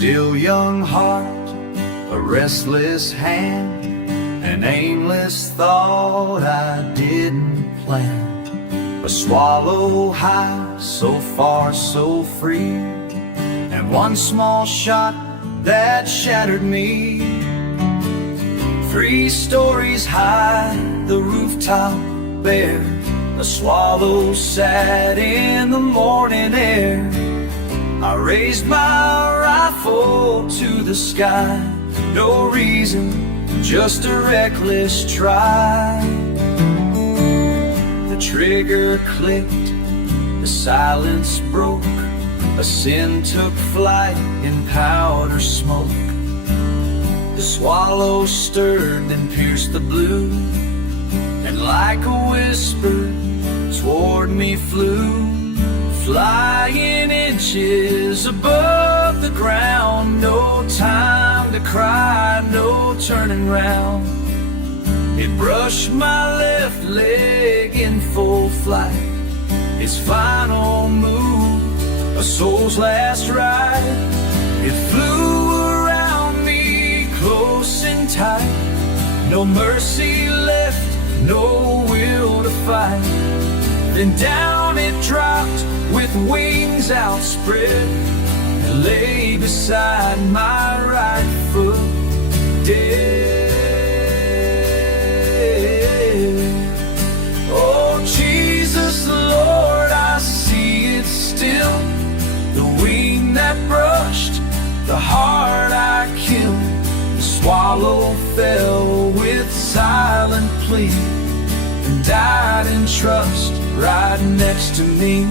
still young heart, a restless hand, an aimless thought I didn't plan. A swallow high, so far so free, and one small shot that shattered me. 3 stories high, the rooftop bare, a swallow sat in the morning air. I raised my rifle to the sky, no reason, just a reckless try. The trigger clicked, the silence broke, a sin took flight in powder smoke. The swallow stirred and pierced the blue, and like a whisper toward me flew, flying inches above the ground. No time to cry, no turning round. It brushed my left leg in full flight, its final move, a soul's last ride. It flew around me close and tight, no mercy left, no will to fight. Then down it dropped with wings outspread, and lay beside my right foot dead. Oh Jesus, Lord, I see it still, the wing that brushed, the heart I killed. The swallow fell with silent plea, and died in trust right next to me.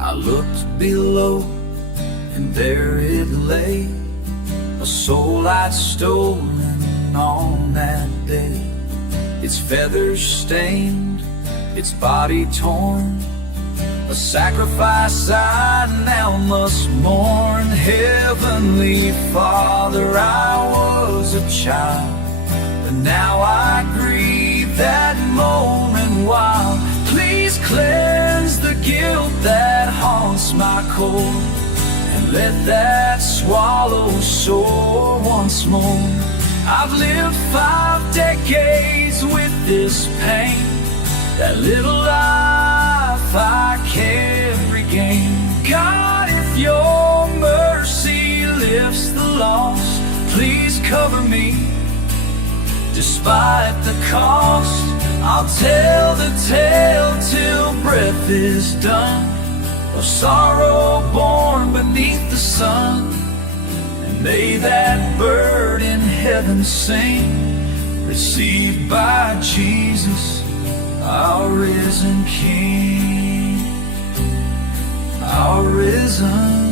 I looked below, and there it lay, a soul I'd stolen on that day. Its feathers stained, its body torn, a sacrifice I now must mourn. Heavenly Father, I was a child, but now I grieve that moment while. Please cleanse the guilt that haunts my core, and let that swallow soar once more. I've lived 5 decades with this pain, that little life I can't regain. God, if your mercy lifts the lost, please cover me despite the cost. I'll tell the tale till breath is done, of sorrow born beneath the sun. And may that bird in heaven sing, received by Jesus, our risen King, our risen